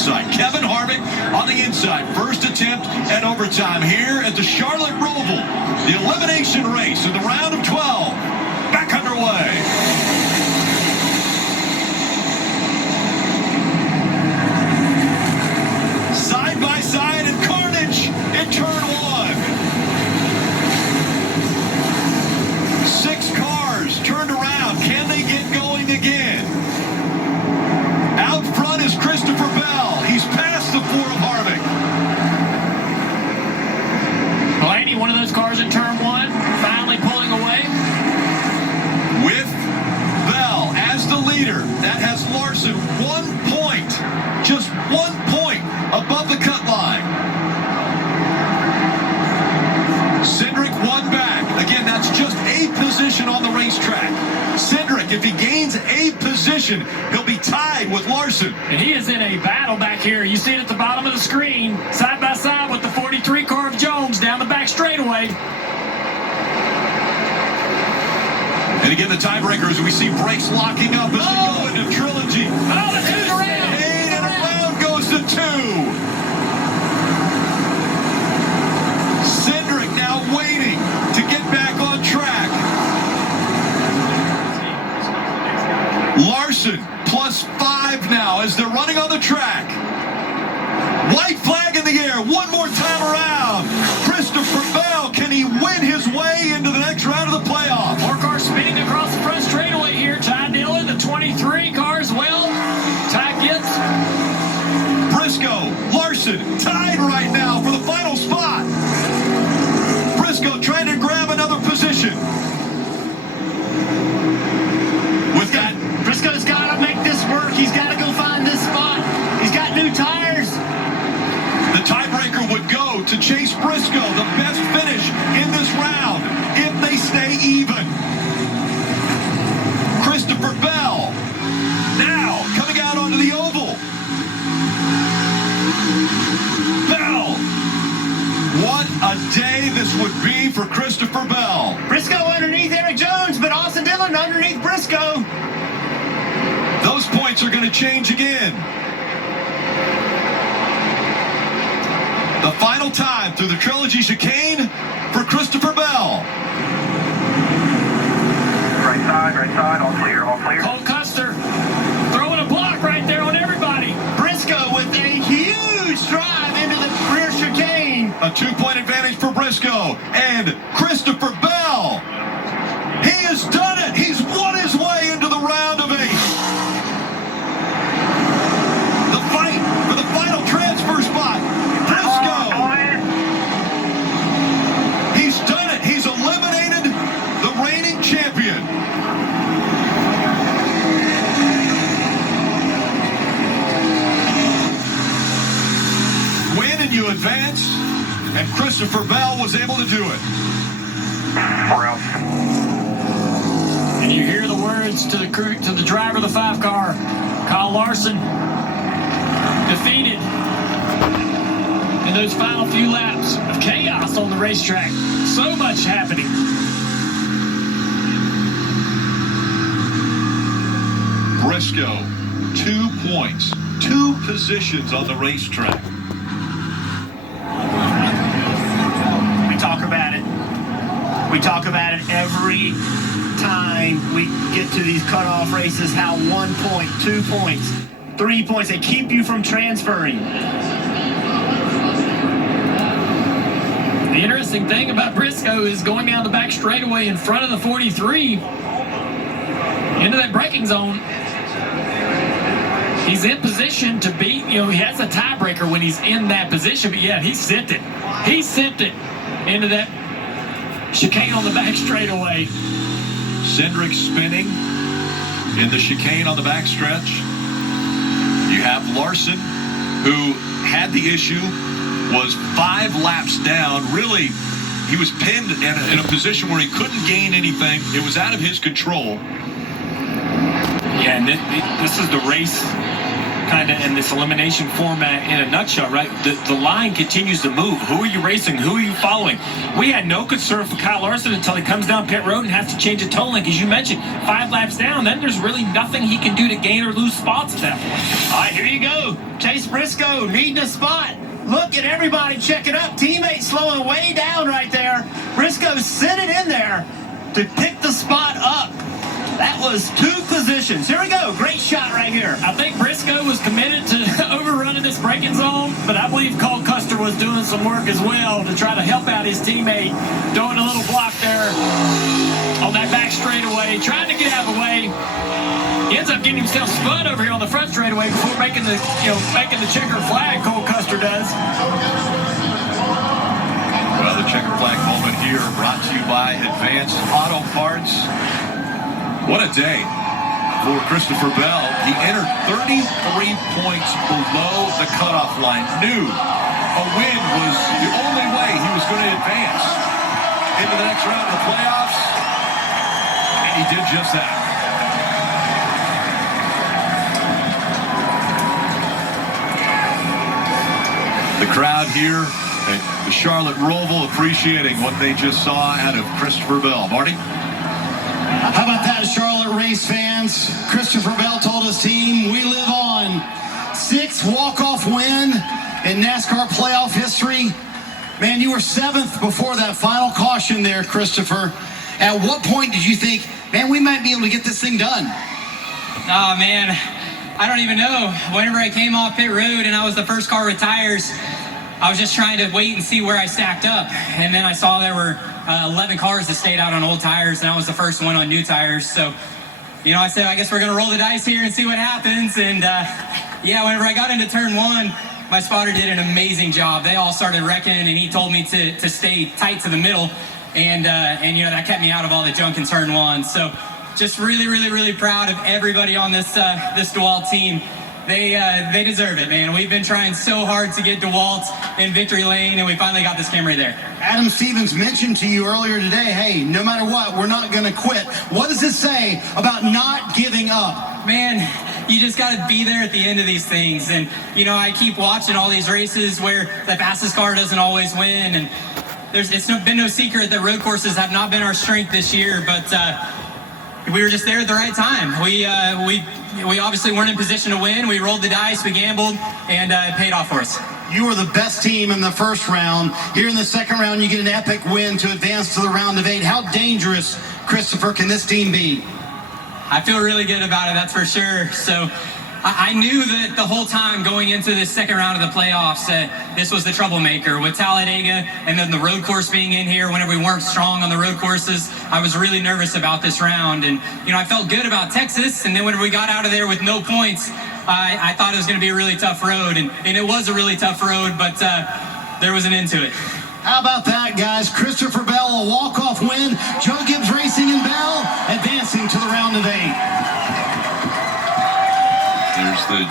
outside. Kevin Harvick on the inside. First attempt at overtime here at the Charlotte ROVAL. The elimination race in the round of 12. Back underway. Side by side and carnage in turn 1. 6 cars turned around. Can they get going again? Out front is Christopher Bell. He's past the 4 of Harvick. Blaney, one of those cars in turn 1, finally pulling away. With Bell as the leader, that has Larson 1 point, just 1 point above the cut line. Cindric 1 back. Again, that's just a position on the racetrack. Cindric, if he gains a position, he'll be tied with Larson. And he is in a battle back here. You see it at the bottom of the screen, side by side with the 43 car of Jones down the back straightaway. And again, the tiebreakers, we see brakes locking up as we go into trilogy. Oh, the 2's around. 8 and around goes the 2. Cindric now waiting to get back on track. Larson plus 5 now as they're running on the track. White flag in the air. One more time around. Christopher Bell, can he win his way into the next round of the playoff? 4 cars spinning across the front straightaway here. Ty Dillon, the 23 car as well. Ty Gibbs. Briscoe, Larson tied right now for the final spot. Briscoe trying to grab another position. With that, Briscoe's got to make this work. He's got to go find this spot. He's got new tires. the tiebreaker would go to Chase Briscoe, the best finish in this round if they stay even. Christopher Bell now coming out onto the oval. Bell, what a day this would be for Christopher Bell. Briscoe underneath Eric Jones, but Austin Dillon underneath Briscoe. Those points are going to change again. The final time through the Trilogy Chicane for Christopher Bell. Right side, all clear, all clear. Cole Custer throwing a block right there on everybody. Briscoe with a huge drive into the rear chicane. A 2-point advantage for Briscoe and Christopher Bell. He has done it. He's won his way into the round of 8. The fight for the final transfer spot. Briscoe. He's done it. He's eliminated the reigning champion. Win and you advance, and Christopher Bell was able to do it. And you hear the words to the crew, to the driver of the 5 car, Kyle Larson, defeated in those final few laps of chaos on the racetrack. So much happening. Briscoe, 2 points, 2 positions on the racetrack. We talk about it. We talk about it every time we get to these cutoff races, how 1 point, 2 points, 3 points, they keep you from transferring. The interesting thing about Briscoe is going down the back straightaway in front of the 43 into that braking zone. He's in position to beat, he has a tiebreaker when he's in that position, but yeah, he sent it. He sent it into that chicane on the back straightaway. Cindric spinning in the chicane on the backstretch. You have Larson, who had the issue, was 5 laps down. Really, he was pinned in a position where he couldn't gain anything. It was out of his control. Yeah, and this is the race kind of in this elimination format in a nutshell, right? The line continues to move. Who are you racing? Who are you following? We had no concern for Kyle Larson until he comes down pit road and has to change a toe link, as you mentioned. 5 laps down, then there's really nothing he can do to gain or lose spots at that point. All right, here you go. Chase Briscoe needing a spot. Look at everybody checking up. Teammates slowing way down right there. Briscoe's sitting in there to pick the spot up. That was 2 positions. Here we go. Great shot right here. I think Briscoe was committed to overrunning this braking zone, but I believe Cole Custer was doing some work as well to try to help out his teammate, doing a little block there on that back straightaway, trying to get out of the way. He ends up getting himself spun over here on the front straightaway before making the checkered flag. Cole Custer does. Well, the checkered flag moment here brought to you by Advanced Auto Parts. What a day for Christopher Bell. He entered 33 points below the cutoff line. Knew a win was the only way he was going to advance into the next round of the playoffs, and he did just that. The crowd here at the Charlotte ROVAL appreciating what they just saw out of Christopher Bell. Marty? How about that, Charlotte race fans? Christopher Bell told his team, we live on. 6th walk-off win in NASCAR playoff history. Man, you were 7th before that final caution there, Christopher. At what point did you think, man, we might be able to get this thing done? Oh, man, I don't even know. Whenever I came off pit road and I was the first car with tires, I was just trying to wait and see where I stacked up. And then I saw there were 11 cars that stayed out on old tires, and I was the first one on new tires. So, you know, I said, I guess we're going to roll the dice here and see what happens. And, yeah, whenever I got into turn 1, my spotter did an amazing job. They all started wrecking, and he told me to stay tight to the middle. And you know, that kept me out of all the junk in turn 1. So just really, really, really proud of everybody on this DeWalt team. They deserve it, man. We've been trying so hard to get DeWalt in victory lane, and we finally got this Camry there. Adam Stevens mentioned to you earlier today, hey, no matter what, we're not going to quit. What does this say about not giving up? Man, you just got to be there at the end of these things. And, you know, I keep watching all these races where the fastest car doesn't always win. And it's been no secret that road courses have not been our strength this year, but we were just there at the right time. We obviously weren't in position to win. We rolled the dice, we gambled, and it paid off for us. You were the best team in the first round. Here in the second round, you get an epic win to advance to the round of 8. How dangerous, Christopher, can this team be? I feel really good about it, that's for sure. So I knew that the whole time going into this second round of the playoffs that this was the troublemaker. With Talladega and then the road course being in here, whenever we weren't strong on the road courses, I was really nervous about this round. And, you know, I felt good about Texas, and then when we got out of there with no points, I thought it was going to be a really tough road. And it was a really tough road, but there was an end to it. How about that, guys? Christopher Bell, a walk-off win. Joe Gibbs Racing and Bell advancing to the round of 8. There's the